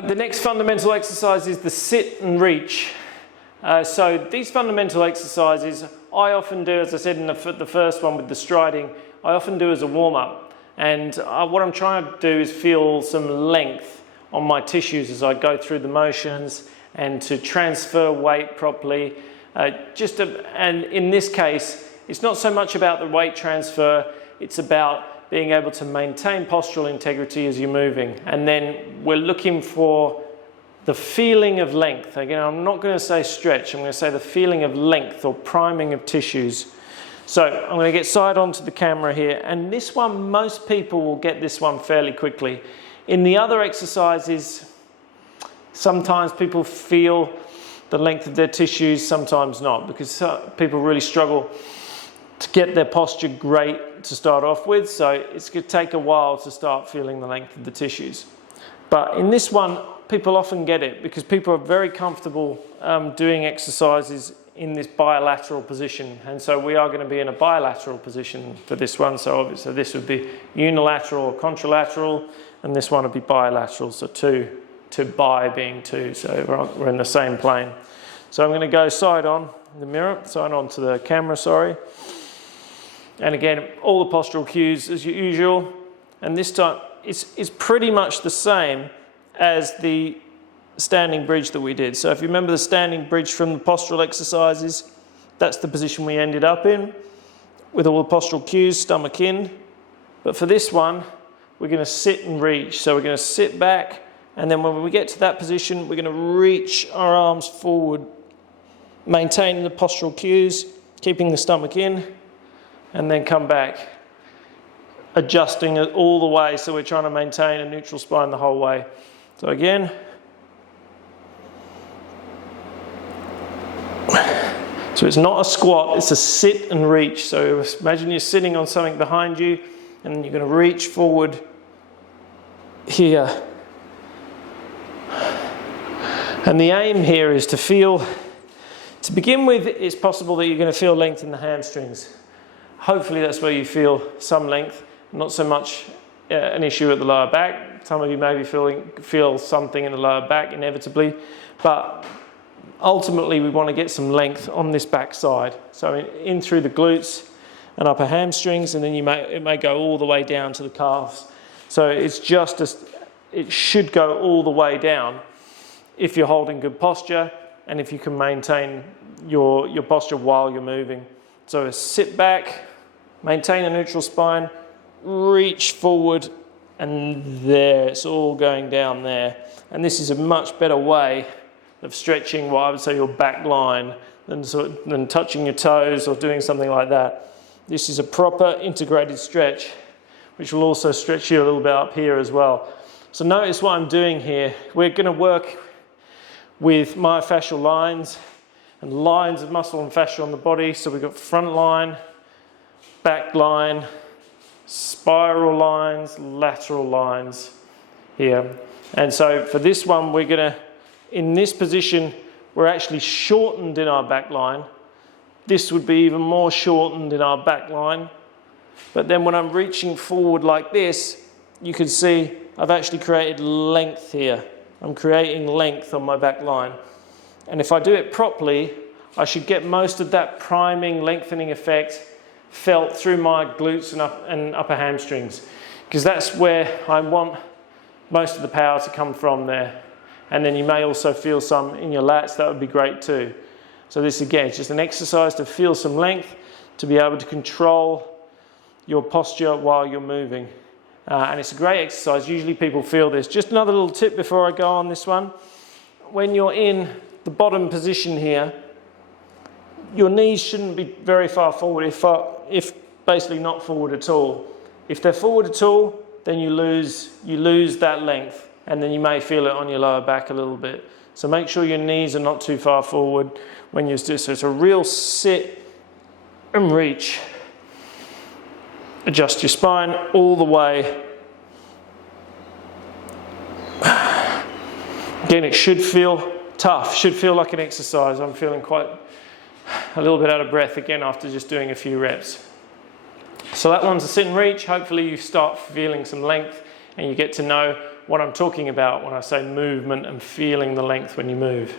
The next fundamental exercise is the sit and reach. So these fundamental exercises I often do, as I said in the first one with the striding, I often do as a warm-up. And what I'm trying to do is feel some length on my tissues as I go through the motions and to transfer weight properly. And in this case, it's not so much about the weight transfer, it's about being able to maintain postural integrity as you're moving. And then we're looking for the feeling of length. Again, I'm not going to say stretch, I'm going to say the feeling of length or priming of tissues. So I'm going to get side onto the camera here, and this one, most people will get this one fairly quickly. In the other exercises, sometimes people feel the length of their tissues, sometimes not, because people really struggle to get their posture great to start off with, so it's going to take a while to start feeling the length of the tissues. But in this one, people often get it because people are very comfortable doing exercises in this bilateral position, and so we are going to be in a bilateral position for this one. So obviously this would be unilateral or contralateral, and this one would be bilateral, so two bi being two, so we're in the same plane. So I'm going to go side on the mirror, side on to the camera, sorry. And again, all the postural cues as usual, and this time it's pretty much the same as the standing bridge that we did. So if you remember the standing bridge from the postural exercises, that's the position we ended up in with all the postural cues, stomach in. But for this one, we're going to sit and reach. So we're going to sit back, and then when we get to that position, we're going to reach our arms forward, maintaining the postural cues, keeping the stomach in, and then come back, adjusting it all the way, so we're trying to maintain a neutral spine the whole way. So again, so it's not a squat, it's a sit and reach. So imagine you're sitting on something behind you, and you're going to reach forward here. And the aim here is to feel, to begin with, it's possible that you're going to feel length in the hamstrings. Hopefully that's where you feel some length, not so much an issue at the lower back. Some of you maybe feel something in the lower back inevitably, but ultimately we want to get some length on this back side. So in through the glutes and upper hamstrings, and then it may go all the way down to the calves. So it's it should go all the way down if you're holding good posture and if you can maintain your posture while you're moving. So sit back, maintain a neutral spine, reach forward, and there, it's all going down there. And this is a much better way of stretching what I would say your back line than touching your toes or doing something like that. This is a proper integrated stretch, which will also stretch you a little bit up here as well. So notice what I'm doing here. We're going to work with myofascial lines and lines of muscle and fascia on the body. So we've got front line, back line, spiral lines, lateral lines here. And so for this one, we're going to, in this position, we're actually shortened in our back line. This would be even more shortened in our back line. But then when I'm reaching forward like this, you can see I've actually created length here. I'm creating length on my back line. And if I do it properly, I should get most of that priming, lengthening effect felt through my glutes and upper hamstrings, because that's where I want most of the power to come from there. And then you may also feel some in your lats, that would be great too. So this again is just an exercise to feel some length, to be able to control your posture while you're moving. And it's a great exercise, usually people feel this. Just another little tip before I go on this one. When you're in the bottom position here, your knees shouldn't be very far forward, if basically not forward at all. If they're forward at all, then you lose that length, and then you may feel it on your lower back a little bit. So make sure your knees are not too far forward when you do. So it's a real sit and reach. Adjust your spine all the way. Again, it should feel tough, should feel like an exercise. I'm feeling quite a little bit out of breath again after just doing a few reps. So that one's a sit and reach. Hopefully you start feeling some length and you get to know what I'm talking about when I say movement and feeling the length when you move.